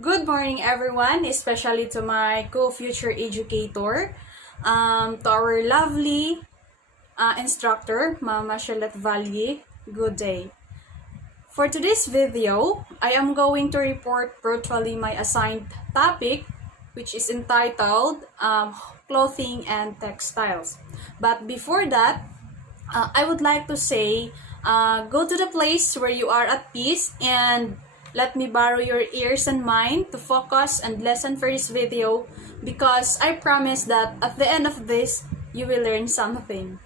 Good morning, everyone, especially to my co-future educator, to our lovely instructor, Mama Charlotte Vallier. Good day. For today's video, I am going to report virtually my assigned topic, which is entitled Clothing and Textiles. But before that, I would like to say, go to the place where you are at peace and let me borrow your ears and mind to focus and listen for this video because I promise that at the end of this, you will learn something.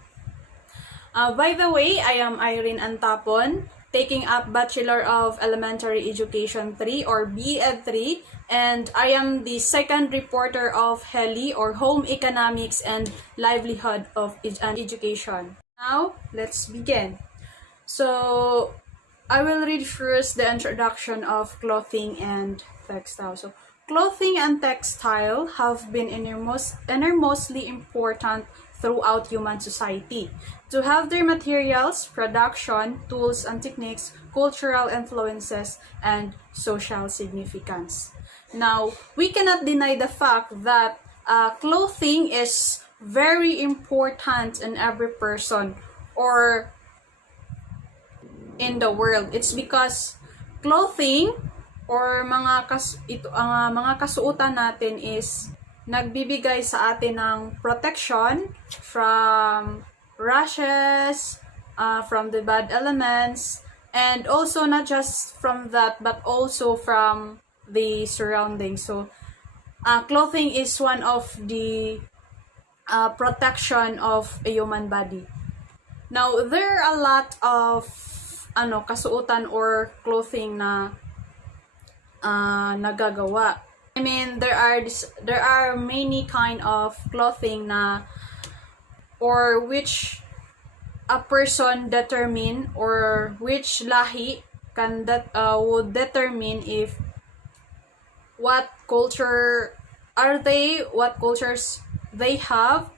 By the way, I am Irene Antapon, taking up Bachelor of Elementary Education 3 or BEd 3, and I am the second reporter of HELI or Home Economics and Livelihood of Education. Now, let's begin. So, I will read first the introduction of clothing and textile. So, clothing and textile have been enormously important throughout human society. To have their materials, production, tools and techniques, cultural influences, and social significance. Now, we cannot deny the fact that clothing is very important in every person or in the world. It's because clothing or mga kasuotan natin is nagbibigay sa atin ng protection from rashes, from the bad elements, and also not just from that but also from the surroundings. So clothing is one of the protection of a human body. Now, there are a lot of kasuotan or clothing na nagagawa. I mean, there are many kind of clothing na or which a person determine or which lahi can would determine if what culture are they, what cultures they have,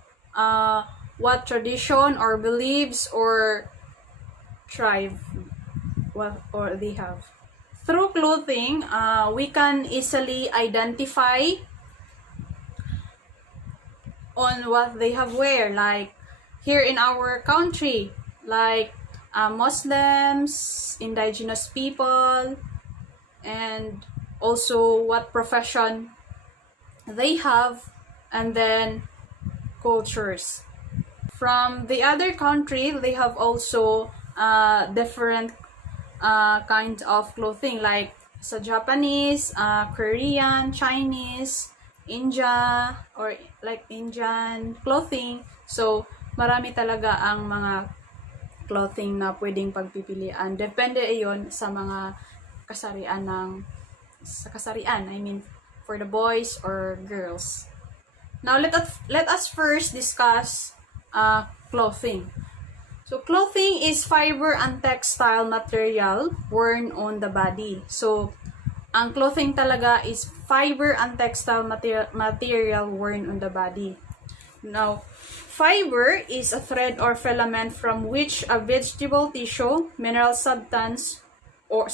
what tradition or beliefs or tribe or they have. Through clothing, we can easily identify on what they have wear. Like here in our country, like Muslims, indigenous people, and also what profession they have, and then cultures. From the other country, they have also different kinds of clothing, like sa Japanese, Korean, Chinese, India, or like Indian clothing. So, marami talaga ang mga clothing na pwedeng pagpipilian. Depende iyon sa mga kasarian, I mean, for the boys or girls. Now, let us first discuss clothing. So, clothing is fiber and textile material worn on the body. So, ang clothing talaga is fiber and textile material worn on the body. Now, fiber is a thread or filament from which a vegetable tissue, mineral substance, or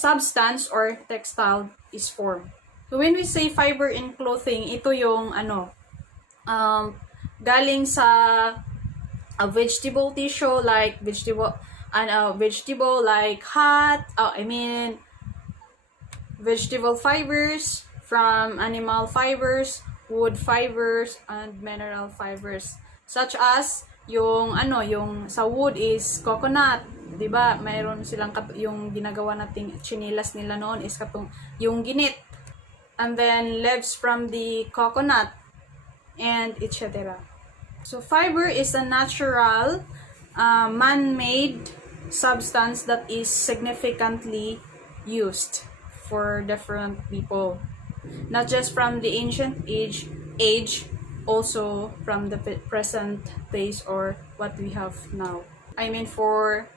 textile is formed. So, when we say fiber in clothing, ito yung galing sa a vegetable tissue like vegetable like vegetable fibers from animal fibers, wood fibers, and mineral fibers, such as yung sa wood is coconut, 'di ba? Mayroon silang yung ginagawa nating chinilas nila noon is yung ginit, and then leaves from the coconut and etc. So, fiber is a natural, man-made substance that is significantly used for different people. Not just from the ancient age, also from the present days or what we have now. I mean, for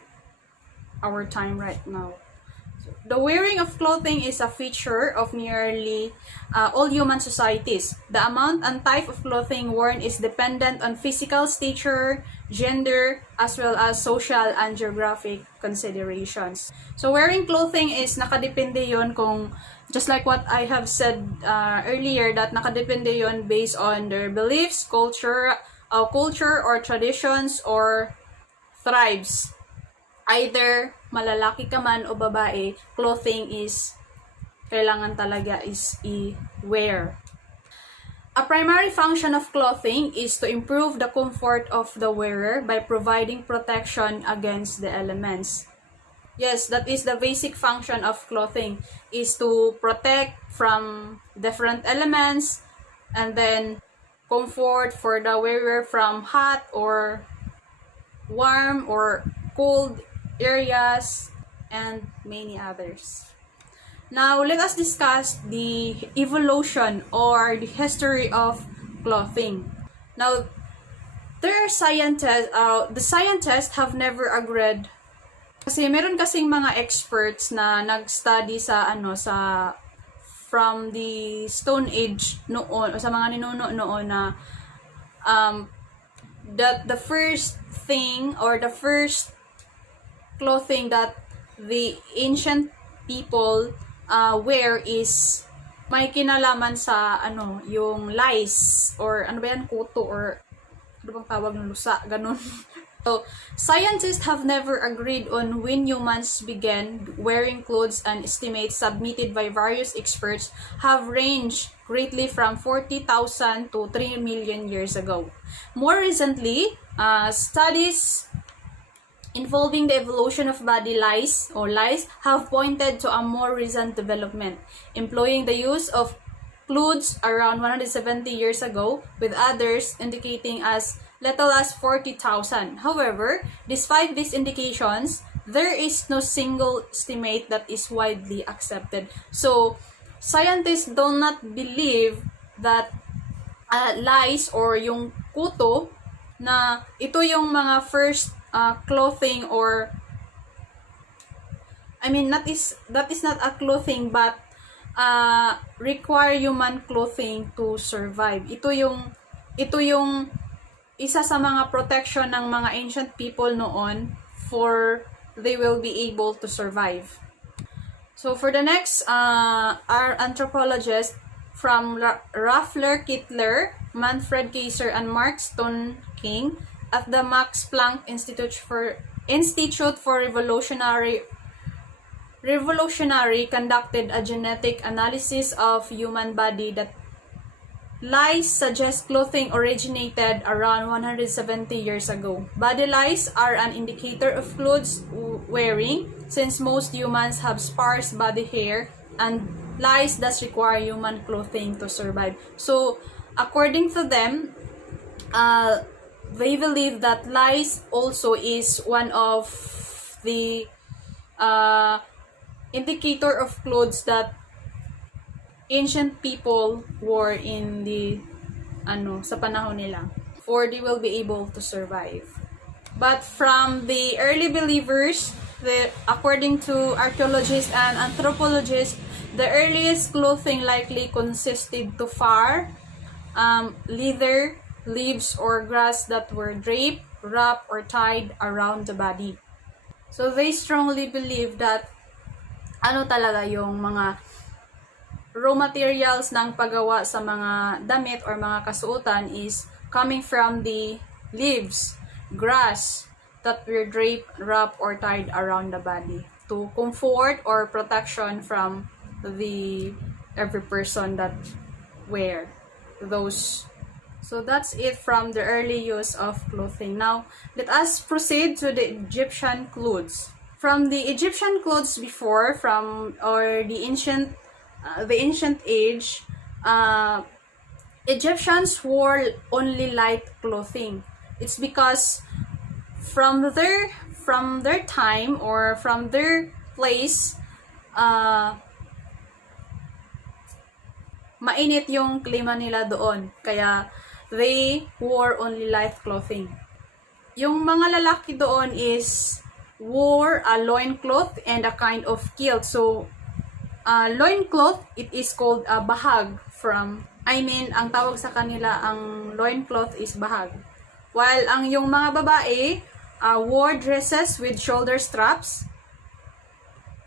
our time right now. The wearing of clothing is a feature of nearly all human societies. The amount and type of clothing worn is dependent on physical stature, gender, as well as social and geographic considerations. So, wearing clothing is nakadepende yon kung Just like what I have said earlier, that nakadepende yon based on their beliefs, culture or traditions or tribes. Either malalaki ka man o babae, clothing is kailangan talaga is i-wear. A primary function of clothing is to improve the comfort of the wearer by providing protection against the elements. Yes, that is the basic function of clothing, is to protect from different elements, and then comfort for the wearer from hot or warm or cold areas, and many others. Now, let us discuss the evolution or the history of clothing. Now, there are scientists, the scientists have never agreed. Kasi meron kasing mga experts na nag-study sa from the Stone Age noon, o sa mga ninuno noon, na that the first thing or the first clothing that the ancient people wear is may kinalaman sa yung lice, or ano ba yan, kuto, or ano bang tawag ng lusa, ganun. So, scientists have never agreed on when humans began wearing clothes, and estimates submitted by various experts have ranged greatly from 40,000 to 3 million years ago. More recently, studies involving the evolution of body lice have pointed to a more recent development, employing the use of clothes around 170 years ago, with others indicating as little as 40,000. However, despite these indications, there is no single estimate that is widely accepted. So, scientists do not believe that lice or yung kuto, na ito yung mga first clothing, or I mean, that is not a clothing, but require human clothing to survive. Ito yung isa sa mga protection ng mga ancient people noon, for they will be able to survive. So for the next, our anthropologists from Raffler Kittler, Manfred Kaiser, and Mark Stone King at the Max Planck Institute for Revolutionary conducted a genetic analysis of human body that lice suggest clothing originated around 170 years ago. Body lice are an indicator of clothes wearing, since most humans have sparse body hair, and lice thus require human clothing to survive. So, according to them, they believe that lice also is one of the indicator of clothes that ancient people wore in the sa panahon nila, for they will be able to survive. But from the early believers, according to archaeologists and anthropologists, the earliest clothing likely consisted to fur, leather, leaves, or grass that were draped, wrapped, or tied around the body. So they strongly believe that talaga yung mga raw materials ng paggawa sa mga damit or mga kasuotan is coming from the leaves, grass that were draped, wrapped, or tied around the body to comfort or protection from every person that wear those. So that's it from the early use of clothing. Now, let us proceed to the Egyptian clothes. From the Egyptian clothes before, the ancient age, Egyptians wore only light clothing. It's because from their time or from their place, mainit yung klima nila doon, kaya they wore only light clothing. Yung mga lalaki doon is wore a loincloth and a kind of kilt. So loincloth, it is called a bahag ang tawag sa kanila, ang loincloth is bahag. While ang yung mga babae wore dresses with shoulder straps.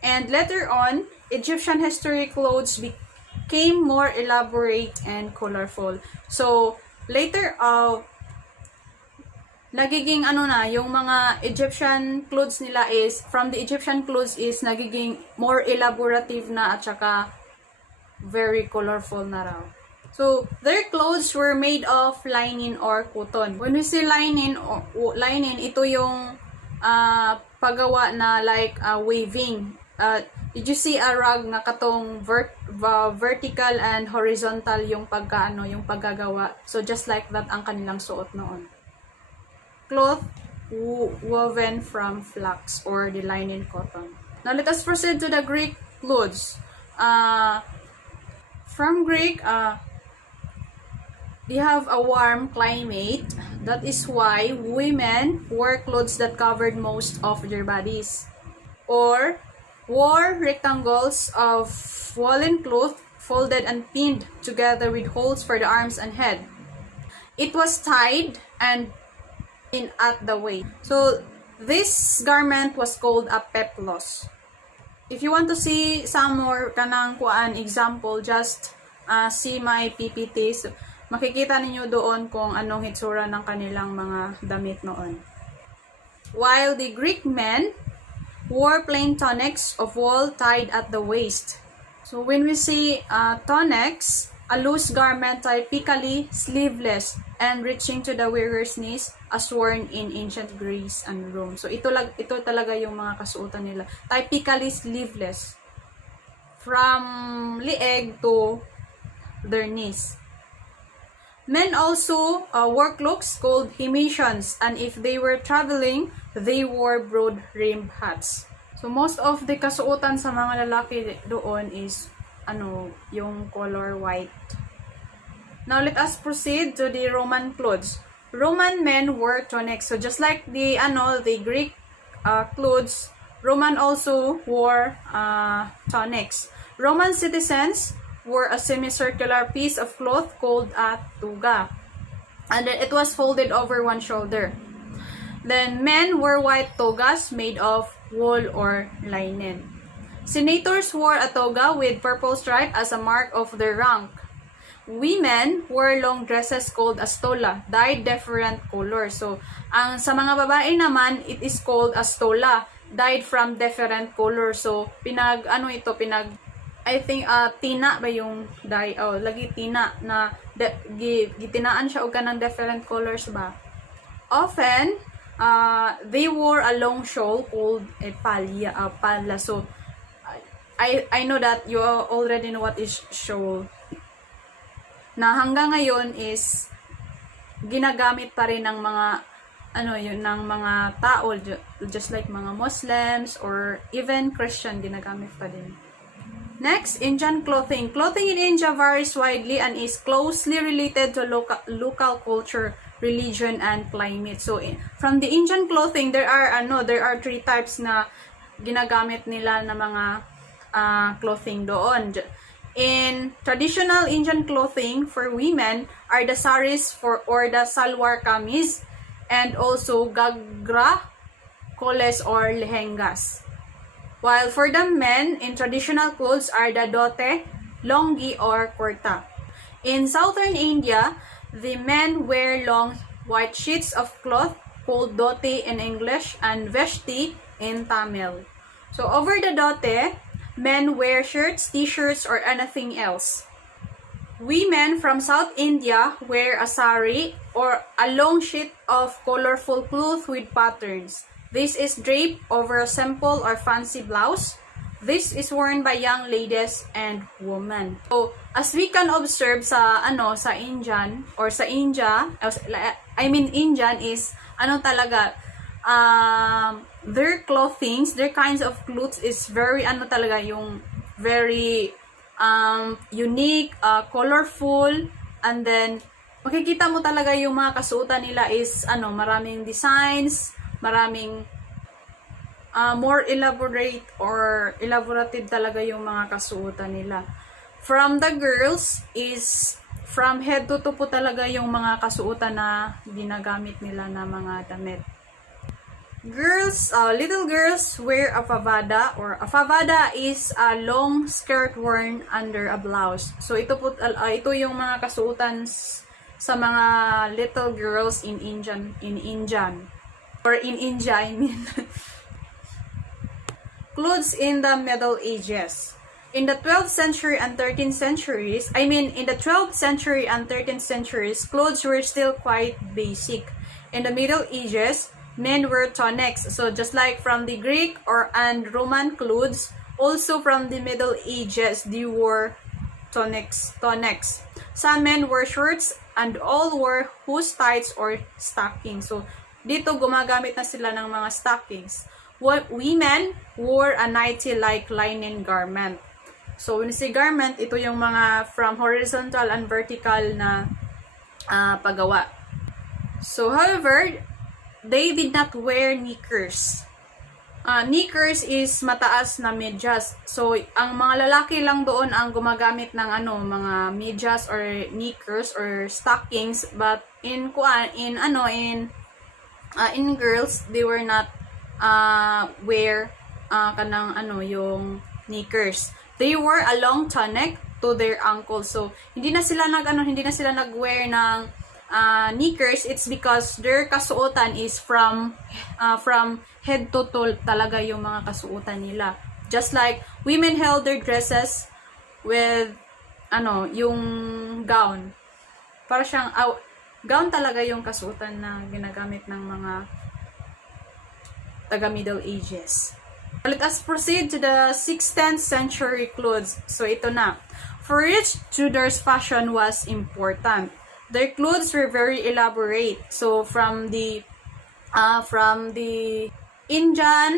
And later on, Egyptian history clothes became more elaborate and colorful. So, later, nagiging yung mga Egyptian clothes nila is, from the Egyptian clothes is nagiging more elaborative na at saka very colorful na raw. So, their clothes were made of linen or cotton. When we say linen, ito yung paggawa na like waving. Did you see a rug na katong vertical and horizontal yung yung paggagawa? So, just like that ang kanilang suot noon. Cloth woven from flax or the linen cotton. Now, let us proceed to the Greek clothes. From Greek, they have a warm climate. That is why women wore clothes that covered most of their bodies, or wore rectangles of woolen cloth folded and pinned together with holes for the arms and head. It was tied and in at the waist. So this garment was called a peplos. If you want to see some more kanang example, just see my PPT. So, makikita ninyo doon kung anong hitsura ng kanilang mga damit noon. While the Greek men wore plain tunics of wool tied at the waist. So when we see tunics, a loose garment typically sleeveless and reaching to the wearer's knees as worn in ancient Greece and Rome. So ito talaga yung mga kasuotan nila. Typically sleeveless. From leeg to their knees. Men also wore cloaks called himation, and if they were traveling, they wore broad-rimmed hats. So most of the kasuotan sa mga lalaki doon is yung color white. Now let us proceed to the Roman clothes. Roman men wore tunics. So just like the Greek clothes, Roman also wore tunics. Roman citizens wore a semicircular piece of cloth called a toga, and then it was folded over one shoulder. Then men wore white togas made of wool or linen. Senators wore a toga with purple stripe as a mark of their rank. Women wore long dresses called a stola, dyed different colors. So, sa mga babae naman, it is called a stola, dyed from different colors. So, I think tina ba yung dye? Lagi tina na gitinaan siya og kanang different colors ba. Often, they wore a long shawl called a palla. So, I know that you already know what is shawl. Na hanggang ngayon is ginagamit pa rin ng mga ng mga tao, just like mga Muslims or even Christian, ginagamit pa din. Next, Indian clothing. Clothing in India varies widely and is closely related to local culture, religion, and climate. So, from the Indian clothing, there are 3 types na ginagamit nila na mga clothing doon. In traditional Indian clothing for women are the saris or the salwar kameez, and also gagra, koles or lehengas. While for the men, in traditional clothes are the dhote, longi, or kurta. In southern India, the men wear long white sheets of cloth called dhote in English and veshti in Tamil. So over the dhote, men wear shirts, t-shirts, or anything else. Women from South India wear a sari or a long sheet of colorful cloth with patterns. This is draped over a simple or fancy blouse. This is worn by young ladies and women. So, as we can observe sa Indian or sa India, Indian is talaga their clothings, their kinds of clothes is very talaga yung very unique, colorful, and then makikita mo talaga yung mga kasuotan nila is maraming designs, maraming more elaborate or elaborative talaga yung mga kasuotan nila. From the girls is from head to toe po talaga yung mga kasuotan na ginagamit nila na mga damit. Little girls wear a favada, or a favada is a long skirt worn under a blouse. So ito yung mga kasuotan sa mga little girls in India, or in India, I mean. Clothes in the Middle Ages. In the 12th century and 13th centuries, in the 12th century and 13th centuries, clothes were still quite basic. In the Middle Ages, men wore tunics. So just like from the Greek and Roman clothes, also from the Middle Ages, they wore tunics. Some men wore shirts and all wore hose tights or stockings. So dito gumagamit na sila ng mga stockings. Women wore a nightie-like linen garment. So when you say garment, ito yung mga from horizontal and vertical na paggawa. So however, they did not wear knickers. Knickers is mataas na medyas. So ang mga lalaki lang doon ang gumagamit ng mga medyas or knickers or stockings, but in girls, they were not wear kanang yung knickers. They wore a long tunic to their ankles. So hindi na sila nag-wear ng knickers. It's because their kasuotan is from head to toe talaga yung mga kasuotan nila. Just like women held their dresses with yung gown. Para siyang gown talaga yung kasuotan na ginagamit ng mga taga Middle Ages. Let us proceed to the 16th century clothes. So ito na. For rich Tudors, fashion was important. Their clothes were very elaborate. So from the Indian,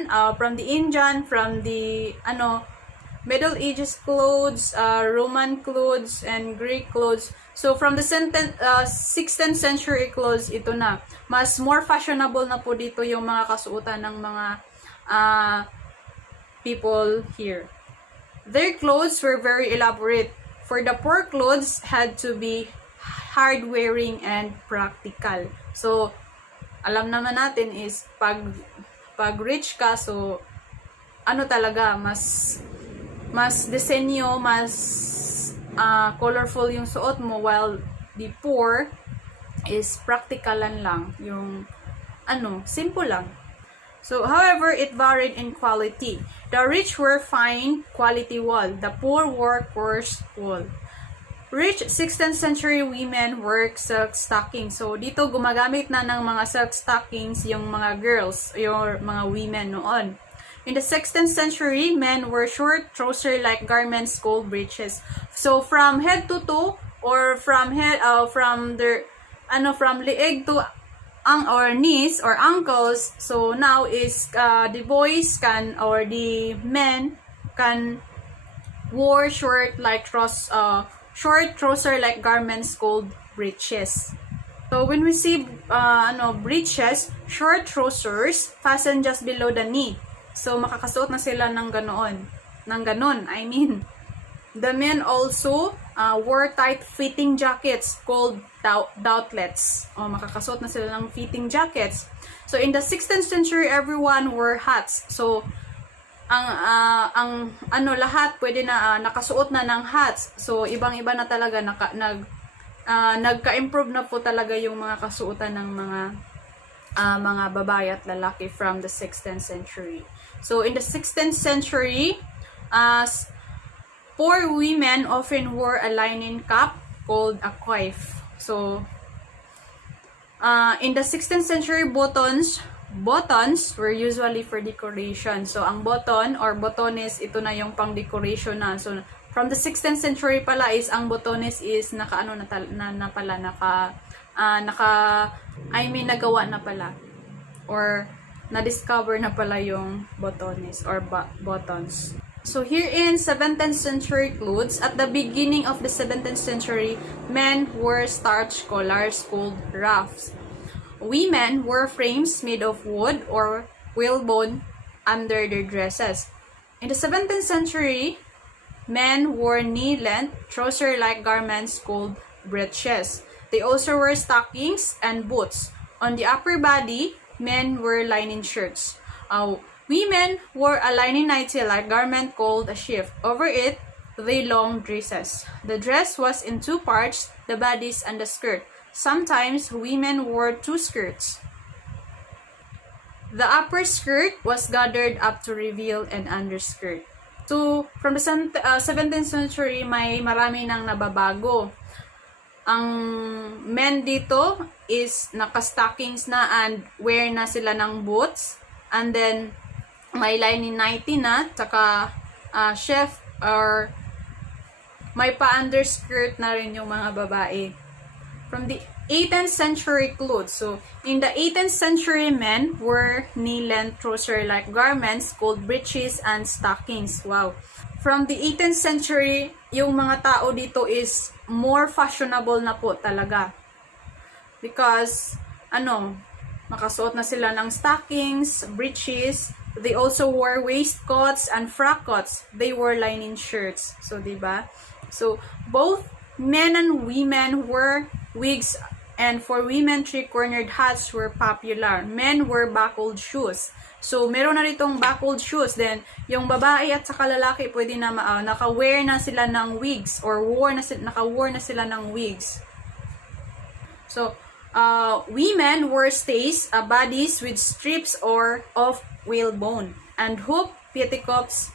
Middle Ages clothes, Roman clothes, and Greek clothes. So from the 16th century clothes, ito na. Mas more fashionable na po dito yung mga kasuotan ng mga people here. Their clothes were very elaborate. For the poor, clothes had to be hard-wearing and practical. So, alam naman natin is pag rich ka, so talaga mas disenyo, mas colorful yung suot mo, while the poor is practicalan lang, yung simple lang. So, however, it varied in quality. The rich wore fine quality wool. The poor wore coarse wool. Rich 16th century women wore silk stockings. So, dito gumagamit na ng mga silk stockings yung mga girls, yung mga women noon. In the 16th century, men wore short trouser-like garments called breeches. So, from head to toe, or from leeg to or knees or ankles. So now is the boys or the men can wear short trouser like garments called breeches. So when we see breeches, short trousers fasten just below the knee. So makakasuot na sila ng ganon. The men also wore tight-fitting jackets called doutlets. Makakasuot na sila ng fitting jackets. So, in the 16th century, everyone wore hats. So, lahat pwede na nakasuot na ng hats. So, ibang-iba na talaga nagka-improve na po talaga yung mga kasuotan ng mga babae at lalaki from the 16th century. So, in the 16th century, poor women often wore a linen cap called a coif. So, in the 16th century, buttons were usually for decoration. So, ang button or botones, ito na yung pang decoration na. So, from the 16th century pala is ang botones is nagawa na pala. Or na-discover na pala yung botones or buttons. So here in 17th century clothes, at the beginning of the 17th century, men wore starched collars called ruffs. Women wore frames made of wood or whalebone under their dresses. In the 17th century, men wore knee-length trouser-like garments called breeches. They also wore stockings and boots. On the upper body, men wear linen shirts. Women wore a linen nightie-like garment called a shift. Over it, they long dresses. The dress was in two parts, the bodice and the skirt. Sometimes women wore two skirts. The upper skirt was gathered up to reveal an underskirt. So, from the 17th century, marami nang nababago. Ang men dito is naka-stockings na and wear na sila ng boots. And then, may linen nightie na, tsaka chef or may pa-underskirt na rin yung mga babae. From the 18th century clothes. So, in the 18th century, men wore knee-length trouser-like garments called breeches and stockings. Wow. From the 18th century, yung mga tao dito is more fashionable na po talaga. Because, makasuot na sila ng stockings, breeches. They also wore waistcoats and frock coats. They wore linen shirts. So, diba? So, both men and women wore wigs, and for women, three-cornered hats were popular. Men wore buckled shoes. So, meron na ritong buckled shoes. Then, yung babae at saka lalaki, pwede na naka-wear na sila ng wigs or naka-wear na sila ng wigs. So, women wore stays, bodies with strips or of whalebone, and hoop petticoats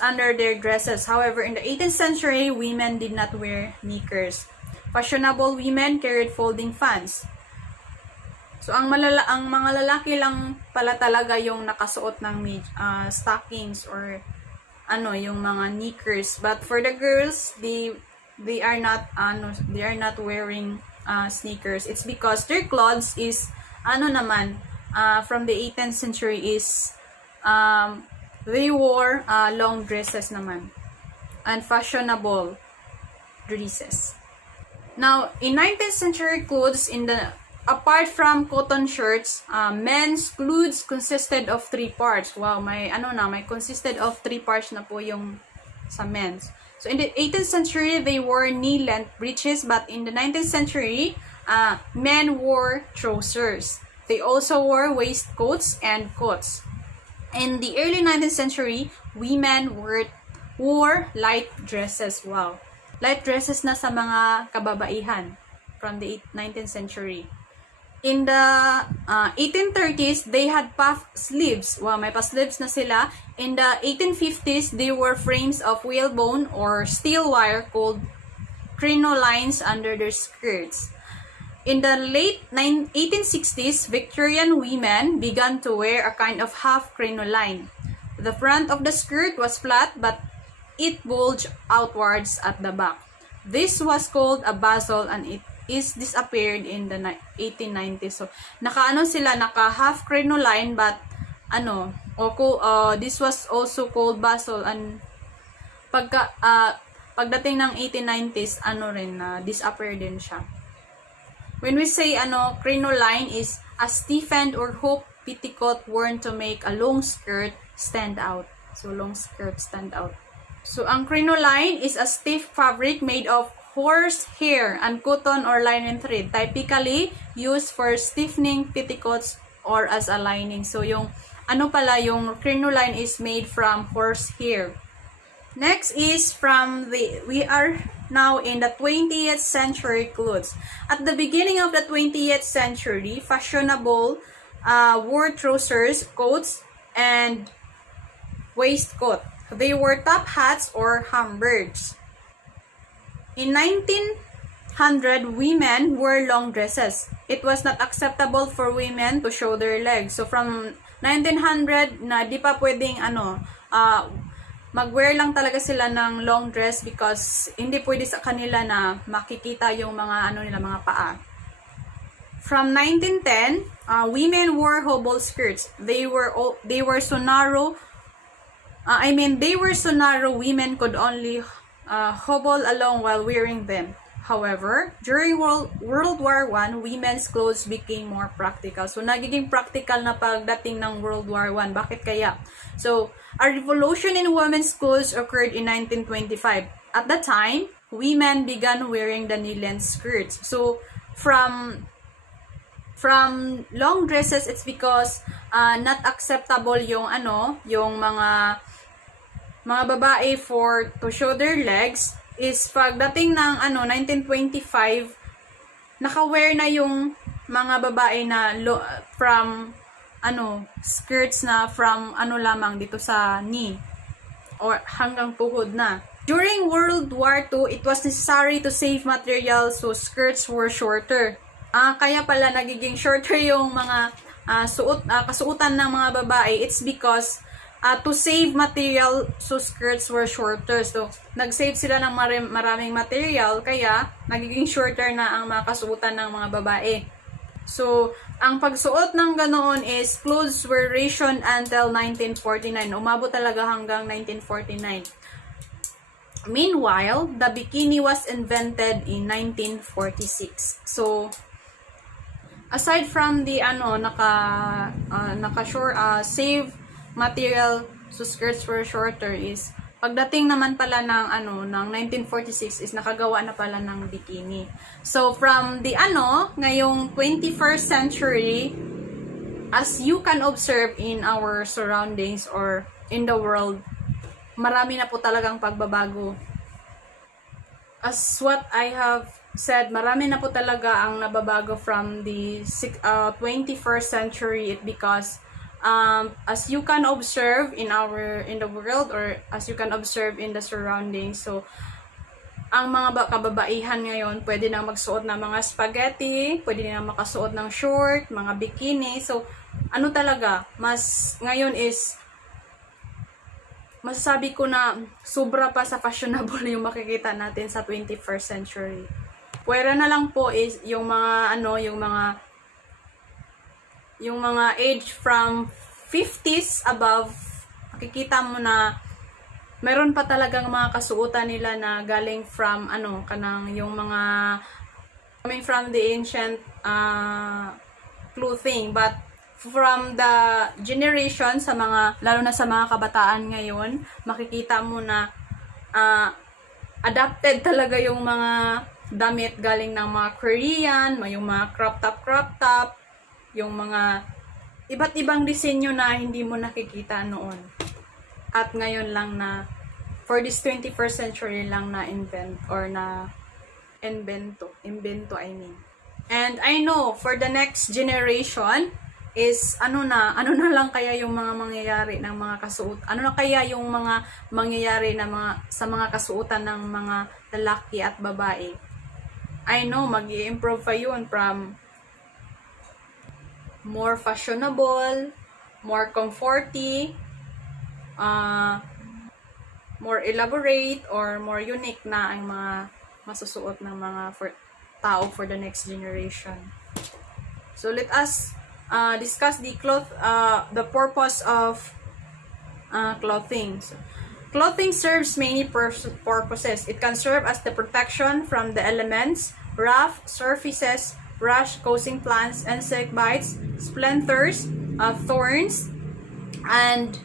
under their dresses. However, in the 18th century, women did not wear knickers. Fashionable women carried folding fans. So, ang mga lalaki lang pala talaga yung nakasuot ng stockings or yung mga knickers. But for the girls, they are not wearing sneakers. It's because their clothes is from the 18th century is they wore long dresses naman and fashionable dresses. Now, in 19th century clothes, apart from cotton shirts, men's clothes consisted of three parts. Wow, may consisted of three parts na po yung sa men's. So, in the 18th century, they wore knee-length breeches, but in the 19th century, men wore trousers. They also wore waistcoats and coats. In the early 19th century, women wore light dresses. Wow. Light dresses na sa mga kababaihan from the 19th century. In the 1830s, they had puff sleeves. Wow, may pa-sleeves na sila. In the 1850s, they wore frames of whalebone or steel wire called crinolines under their skirts. In the late 1860s, Victorian women began to wear a kind of half crinoline. The front of the skirt was flat, but it bulged outwards at the back. This was called a bustle, and it is disappeared in the 1890s. So, naka half crinoline, but this was also called bustle, and pagdating ng 1890s, disappear din siya. When we say crinoline is a stiffened or hoop petticoat worn to make a long skirt stand out. So, long skirt stand out. So, ang crinoline is a stiff fabric made of horse hair and cotton or linen thread, typically used for stiffening petticoats or as a lining. So, yung yung crinoline is made from horse hair. Next is we are now in the 20th century clothes. At the beginning of the 20th century, fashionable wore trousers, coats, and waistcoat. They wore top hats or Hamburgs. In 1900, women wore long dresses. It was not acceptable for women to show their legs. So from 1900 na di pa pwedeng mag-wear lang talaga sila ng long dress because hindi pwede sa kanila na makikita yung mga mga paa. From 1910, women wore hobble skirts. They were so narrow. They were so narrow, women could only hobble along while wearing them. However, during World War I, women's clothes became more practical. So, nagiging practical na pagdating ng World War I. Bakit kaya? So, a revolution in women's clothes occurred in 1925. At that time, women began wearing the knee-length skirts. So, from from long dresses, it's because not acceptable yung yung mga babae for to show their legs is pagdating ng 1925, naka-wear na yung mga babae na from skirts na from lamang dito sa knee or hanggang tuhod na. During World War II, it was necessary to save material, so skirts were shorter. Kaya pala nagiging shorter yung mga kasuotan ng mga babae. It's because to save material, so skirts were shorter. So, nag-save sila ng maraming material, kaya nagiging shorter na ang mga kasuotan ng mga babae. So, ang pagsuot ng ganoon is clothes were rationed until 1949. Umabot talaga hanggang 1949. Meanwhile, the bikini was invented in 1946. So, aside from the save material, so skirts were shorter, is pagdating naman pala ng ng 1946 is nakagawa na pala ng bikini. So from the ngayong 21st century, as you can observe in our surroundings or in the world, marami na po talagang pagbabago. As what I have said, marami na po talaga ang nababago from the 21st century, because as you can observe in the world, or as you can observe in the surroundings, so ang mga kababaihan ngayon pwede na magsuot ng mga spaghetti, pwede na makasuot ng short, mga bikini. So talaga, mas ngayon is masasabi ko na sobra pa sa fashionable yung makikita natin sa 21st century. Pwera na lang po is yung mga yung mga age from 50s above, makikita mo na meron pa talagang mga kasuotan nila na galing from yung mga coming from the ancient clothing, but from the generation, sa mga lalo na sa mga kabataan ngayon, makikita mo na adapted talaga yung mga damit galing ng mga Korean, yung mga crop top, yung mga iba't ibang disenyo na hindi mo nakikita noon. At ngayon lang na, for this 21st century lang na invento I mean. And I know, for the next generation, is ano na lang kaya yung mga mangyayari ng mga kasuot, na kaya yung mga mangyayari na sa mga kasuotan ng mga lalaki at babae. I know, mag-i-improve pa yun from more fashionable, more comforty, more elaborate, or more unique na ang mga masusuot ng mga tao for the next generation. So let us discuss the purpose of clothing. So, clothing serves many purposes. It can serve as the protection from the elements, rough surfaces, rash causing plants, insect bites, splinters, thorns, and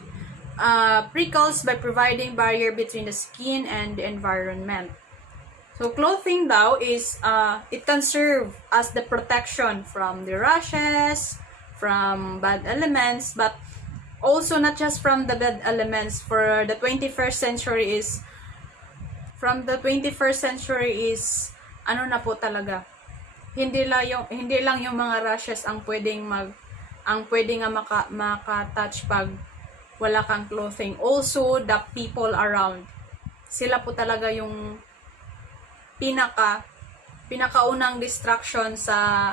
prickles, by providing barrier between the skin and the environment. So clothing daw is it can serve as the protection from the rashes, from bad elements, but also not just from the bad elements. For the 21st century is na po talaga, hindi lang yung mga rashes ang pwedeng maka-touch pag wala kang clothing. Also the people around, sila po talaga yung pinakaunang distraction sa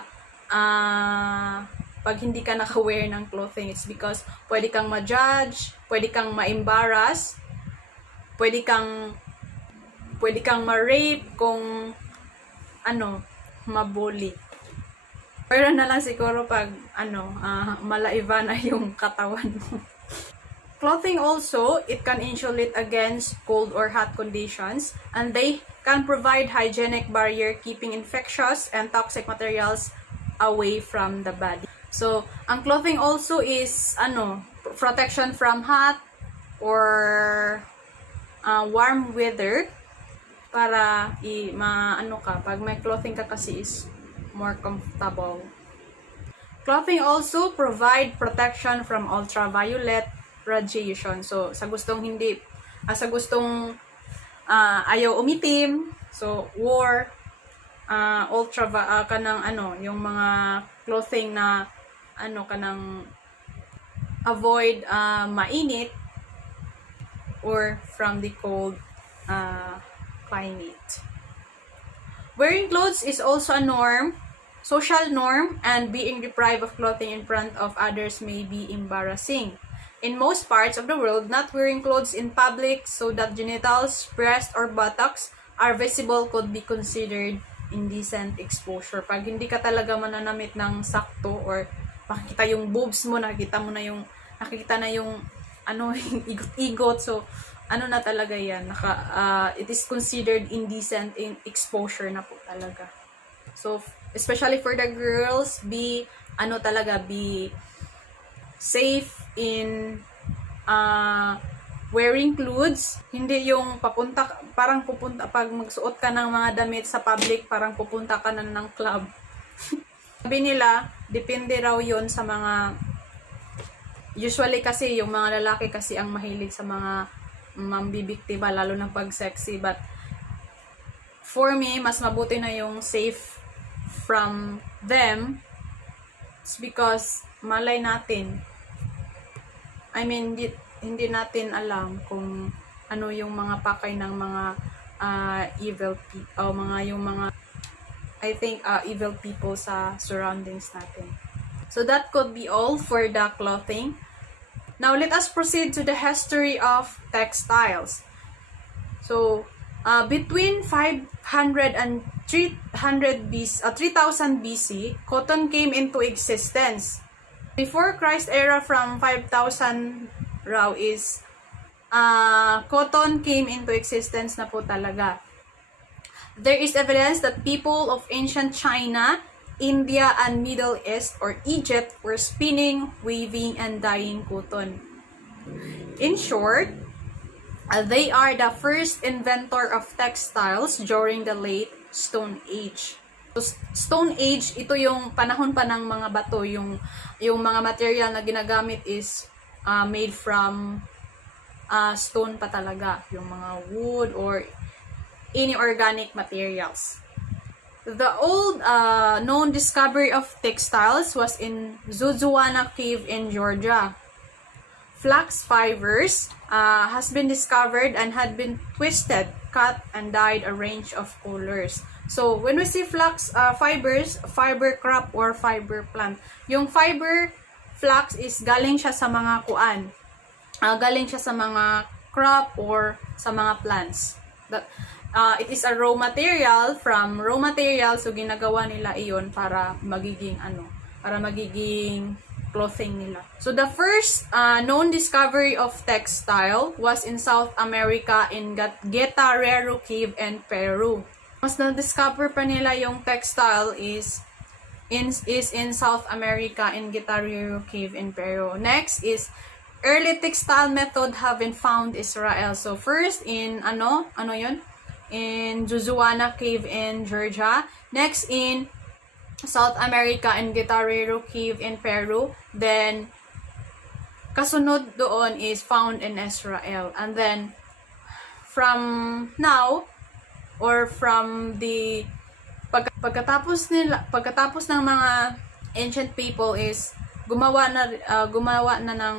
pag hindi ka naka-wear ng clothing. It's because pwede kang ma-judge, pwede kang ma-embarrass, pwede kang ma-rape, kung ma-bully. Pero na lang siguro pag malaiva na yung katawan mo. Clothing also, it can insulate against cold or hot conditions, and they can provide hygienic barrier, keeping infectious and toxic materials away from the body. So, ang clothing also is protection from hot or warm weather, para pag may clothing ka kasi is more comfortable. Clothing also provide protection from ultraviolet radiation. So sa gustong ayaw umitim, so wore kanang yung mga clothing na kanang avoid mainit or from the cold climate. Wearing clothes is also a social norm, and being deprived of clothing in front of others may be embarrassing. In most parts of the world, not wearing clothes in public so that genitals, breast, or buttocks are visible could be considered indecent exposure. Pag hindi ka talaga mananamit ng sakto or makikita yung boobs mo, nakikita na yung yung igot-igot, so na talaga yan, it is considered indecent exposure na po talaga. So especially for the girls, be safe in wearing clothes. Hindi yung pupunta pag magsuot ka ng mga damit sa public, parang pupunta ka na ng club. Sabi nila, depende raw yun sa mga, usually kasi yung mga lalaki kasi ang mahilig sa mga mambibiktima, lalo na pag sexy, but for me, mas mabuti na yung safe from them. It's because malay natin, hindi natin alam kung ano yung mga pakay ng mga evil people, evil people sa surroundings natin. So that could be all for the clothing. Now let us proceed to the history of textiles. So between 500 and 3000 BC, cotton came into existence. Before Christ era, from 5000 raw is cotton came into existence na po talaga. There is evidence that people of ancient China, India, and Middle East or Egypt were spinning, weaving, and dyeing cotton. In short, they are the first inventor of textiles during the late Stone Age. So, Stone Age, ito yung panahon pa ng mga bato, yung mga material na ginagamit is made from stone pa talaga, yung mga wood or any organic materials. The old known discovery of textiles was in Zudzuana Cave in Georgia. Flax fibers has been discovered and had been twisted, cut, and dyed a range of colors. So, when we see flax fibers, fiber crop or fiber plant, yung fiber flax is galing siya sa mga galing siya sa mga crop or sa mga plants. It is a raw material, so ginagawa nila iyon para magiging clothing nila. So the first known discovery of textile was in South America in Guerrero Cave in Peru. Mas na-discover pa nila yung textile is in South America in Guerrero Cave in Peru. Next is early textile method have been found in Israel. So first in in Zudzuana Cave in Georgia. Next in South America in Guerrero Cave in Peru. Then kasunod doon is found in Israel. And then from now or from the pagkatapos ng mga ancient people is gumawa na ng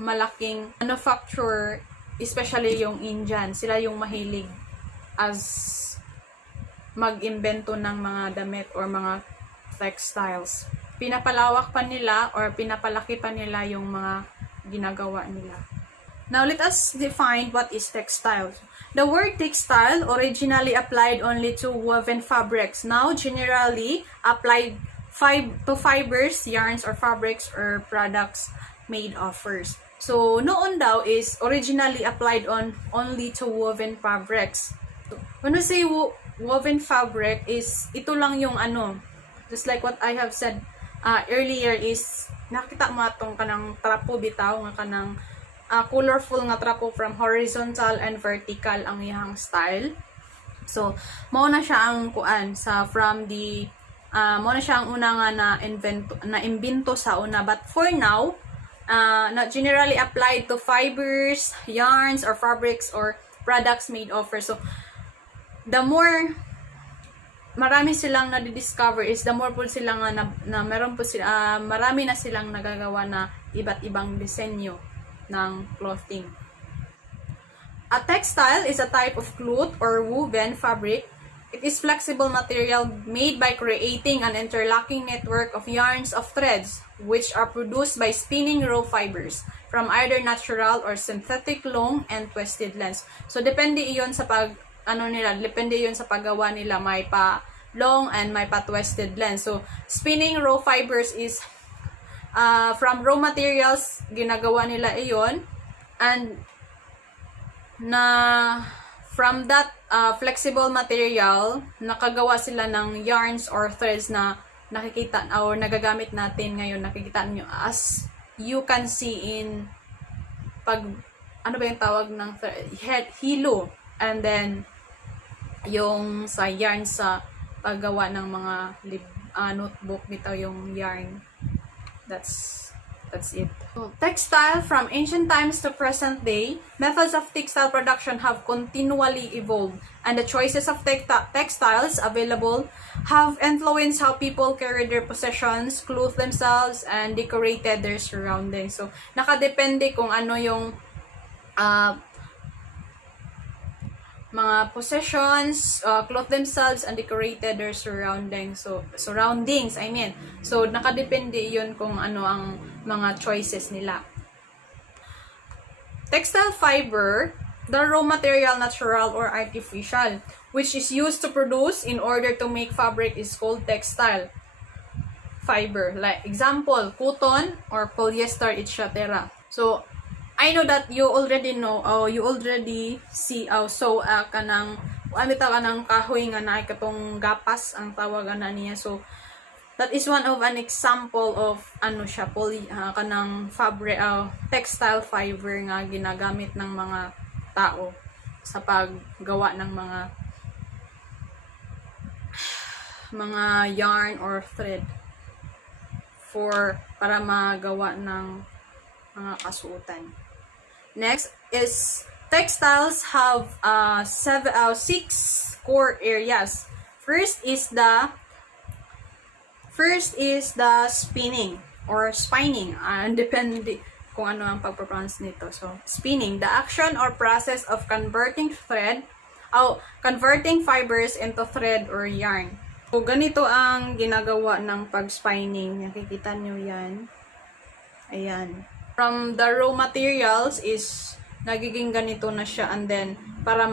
malaking manufacturer, especially yung Indian. Sila yung mahilig as mag-imbento ng mga damit or mga textiles. Pinapalawak pa nila or pinapalaki pa nila yung mga ginagawa nila. Now, let us define what is textiles. The word textile originally applied only to woven fabrics. Now, generally applied to fibers, yarns, or fabrics or products made of furs. So, noon daw is originally applied only to woven fabrics. When we say woven fabric is, ito lang yung just like what I have said earlier is, nakita mo itong kanang trapo bitaw, nga kanang colorful nga trapo from horizontal and vertical ang iyang style. So, mao na siya ang from the Mo na siya ang una nga na imbento sa una. But for now, not generally applied to fibers, yarns, or fabrics, or products made of fur. So, the more marami silang na-discover is the more po silang na meron po sila, marami na silang nagagawa na iba't ibang disenyo ng clothing. A textile is a type of cloth or woven fabric. It is flexible material made by creating an interlocking network of yarns of threads which are produced by spinning raw fibers from either natural or synthetic long and twisted lengths. So depende iyon sa depende yun sa paggawa nila, may pa long and may pa twisted length. So, spinning raw fibers is from raw materials, ginagawa nila iyon, and from that flexible material, nakagawa sila ng yarns or threads na nakikita or nagagamit natin ngayon. Nakikita nyo, as you can see in ano ba yung tawag ng hilo, and then yung sa yarn sa paggawa ng mga notebook, bitaw yung yarn. That's it. So, textile, from ancient times to present day, methods of textile production have continually evolved, and the choices of textiles available have influenced how people carry their possessions, clothe themselves, and decorated their surroundings. So, nakadepende kung ano yung mga possessions, clothe themselves, and decorated their surroundings. So, nakadepende yun kung ano ang mga choices nila. Textile fiber, the raw material, natural or artificial, which is used to produce in order to make fabric, is called textile fiber. Like example, cotton or polyester, etc. So, I know that you already know, you already see, kanang kahoy nga na katong gapas ang tawagan na niya. So, that is one of an example of kanang fabric, textile fiber nga ginagamit ng mga tao sa paggawa ng mga yarn or thread para magawa ng mga kasuotan. Next is textiles have 6 core areas. First is the spinning or spining, depende kung ano ang pagpropronounce nito. So, spinning, the action or process of converting fibers into thread or yarn. So, ganito ang ginagawa ng pag-spinning. Nakikita nyo yan. Ayan. From the raw materials is nagiging ganito na siya, and then para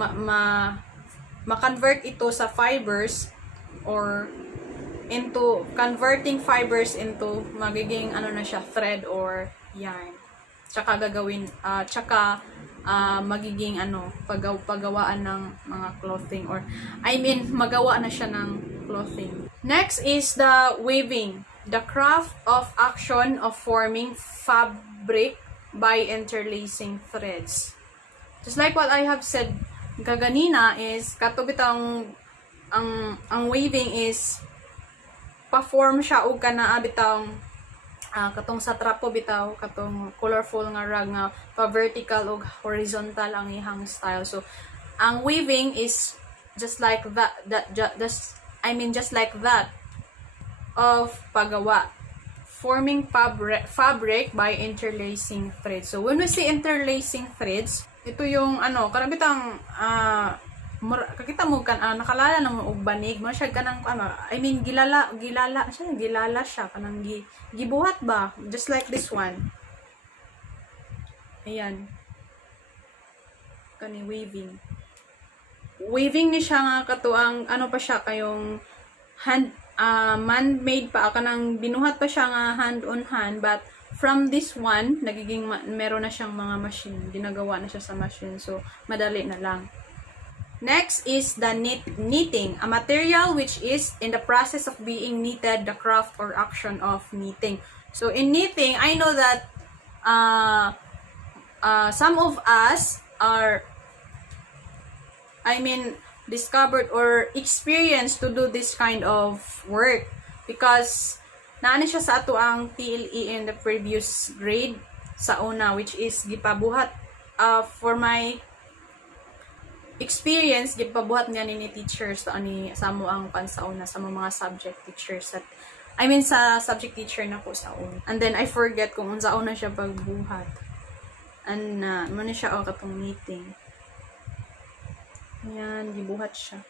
ma-convert ito sa fibers or converting fibers into magiging na siya, thread or yarn. Tsaka magiging paggawaan ng mga clothing, or magawa na siya ng clothing. Next is the weaving, the craft of action of forming fabric by interlacing threads. Just like what I have said kaganina is katubit ang weaving is pa-form siya og kana bitang katong sa trapo bitaw, katong colorful nga rag nga pa-vertical o horizontal ang ihang style. So ang weaving is just like that of paggawa, forming fabric by interlacing threads. So when we say interlacing threads, ito yung karabitang kakita mo nakalala na mo og banig mo siya kanang gilala siya kanang gibuhat ba, just like this one. Ayan, kani weaving ni siya nga katuang pa siya kayong man-made pa, kanang binuhat pa siya nga hand on hand, but from this one nagiging meron na siyang mga machine, ginagawa na siya sa machine, so madali na lang. Next is the knitting, a material which is in the process of being knitted, the craft or action of knitting. So in knitting, I know that some of us are discovered or experienced to do this kind of work. because naani siya sa ato ang PLE in the previous grade sa una, which is gipabuhat for my experience, gipabuhat niya ni teachers sa mo ang pansauna sa mga subject teachers at sa subject teacher na ko sa una. And then I forget kung unsaon na siya pagbuhat. And mo na siya katong meeting. Yan, gibuhat siya.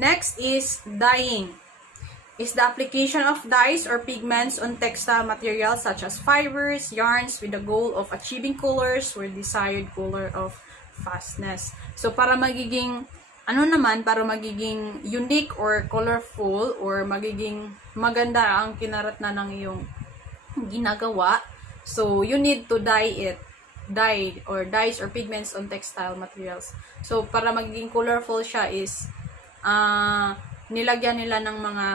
Next is dyeing. Is the application of dyes or pigments on textile materials such as fibers, yarns with the goal of achieving colors or desired color of fastness. So para magiging para magiging unique or colorful or magiging maganda ang kinaratnan ng iyong ginagawa. So you need to dye dyes or pigments on textile materials. So para magiging colorful siya is nilagyan nila ng mga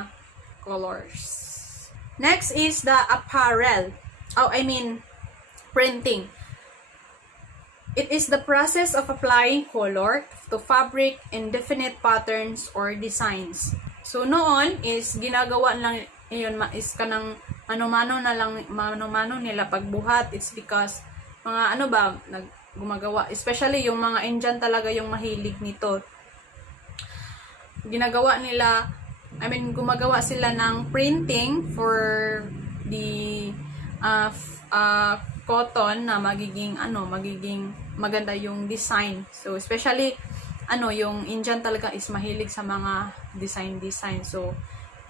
colors. Next is the apparel. Printing. It is the process of applying color to fabric in definite patterns or designs. So noon is ginagawa lang yun is kanang mano-mano nila pagbuhat. It's because mga gumagawa, especially yung mga Indian talaga yung mahilig nito. Gumagawa sila ng printing for the cotton na magiging maganda yung design. So especially yung Indian talaga is mahilig sa mga design. So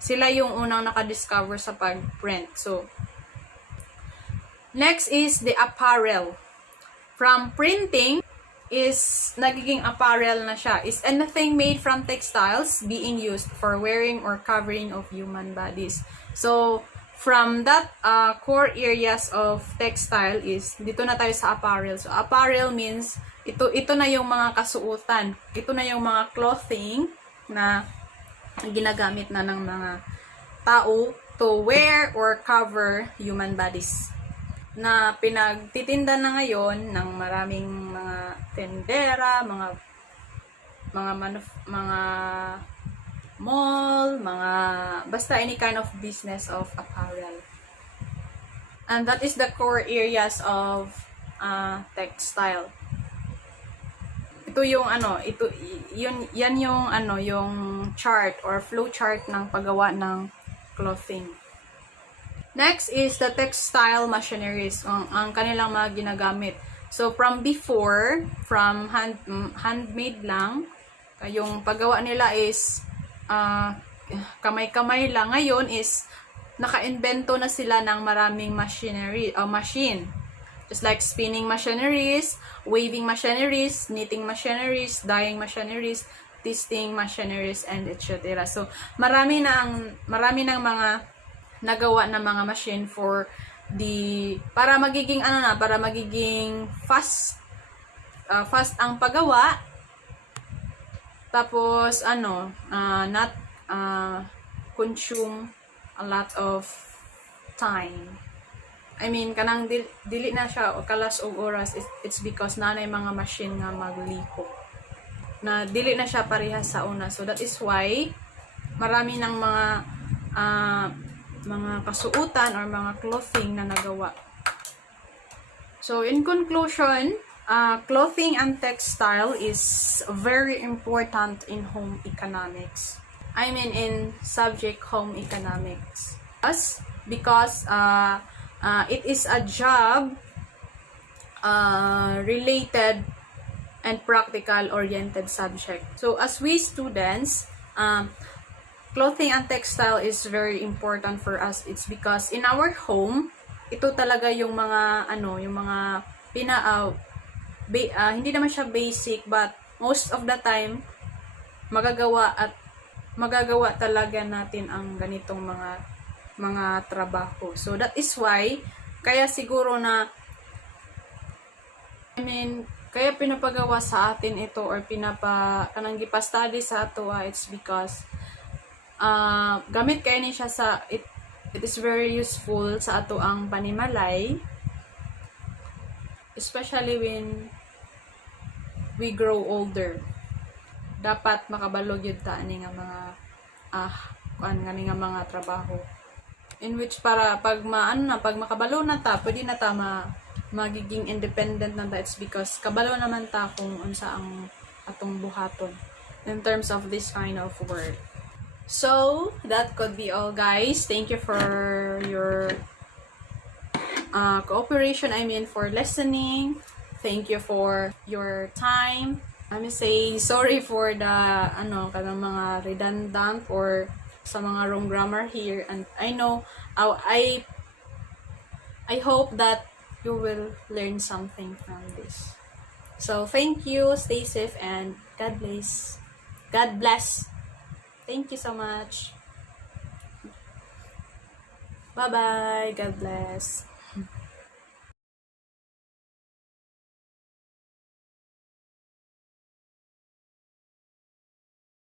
sila yung unang naka-discover sa pag-print. So next is the apparel. From printing is nagiging apparel na siya. Is anything made from textiles being used for wearing or covering of human bodies. So from that core areas of textile is dito na tayo sa apparel. So apparel means ito na yung mga kasuotan. Ito na yung mga clothing na ginagamit na ng mga tao to wear or cover human bodies. Na pinagtitinda na ngayon ng maraming mga tendera, mga mall, basta any kind of business of apparel. And that is the core areas of textile. Ito yung yan yung chart or flow chart ng paggawa ng clothing. Next is the textile machineries, ang kanilang mga ginagamit. So from before, from handmade lang, yung paggawa nila is kamay-kamay lang. Ngayon is naka-invento na sila ng maraming machine. Just like spinning machineries, weaving machineries, knitting machineries, dyeing machineries, twisting machineries, and etc. So marami ng mga nagawa na mga machine for para magiging fast ang paggawa. Tapos not consume a lot of time. Kanang dili na siya kalas og oras. It's because nanay mga machine nga magliho. Na dili na siya parehas sa una. So that is why marami ng mga kasuotan or mga clothing na nagawa. So in conclusion, clothing and textile is very important in home economics. In subject home economics. Because it is a job related and practical oriented subject. So as we students, clothing and textile is very important for us. It's because in our home, ito talaga yung mga hindi naman siya basic, but most of the time magagawa talaga natin ang ganitong mga trabaho. So that is why kaya siguro na kaya pinapagawa sa atin ito or kanang gipa-study sa ato, it's because gamit kaya ni siya it is very useful sa ato ang panimalay, especially when we grow older. Dapat makabalog yun ta ani nga mga nga mga trabaho. In which para pag pag makabalo na ta, pwede na ta magiging independent na ta. It's because kabalo naman ta kung unsa ang atong buhaton in terms of this kind of work. So, that could be all, guys. Thank you for your cooperation. For listening. Thank you for your time. Let me say sorry for the kanang mga redundant or sa mga wrong grammar here, and I know I hope that you will learn something from this. So thank you, stay safe, and God bless. God bless. Thank you so much. Bye bye. God bless.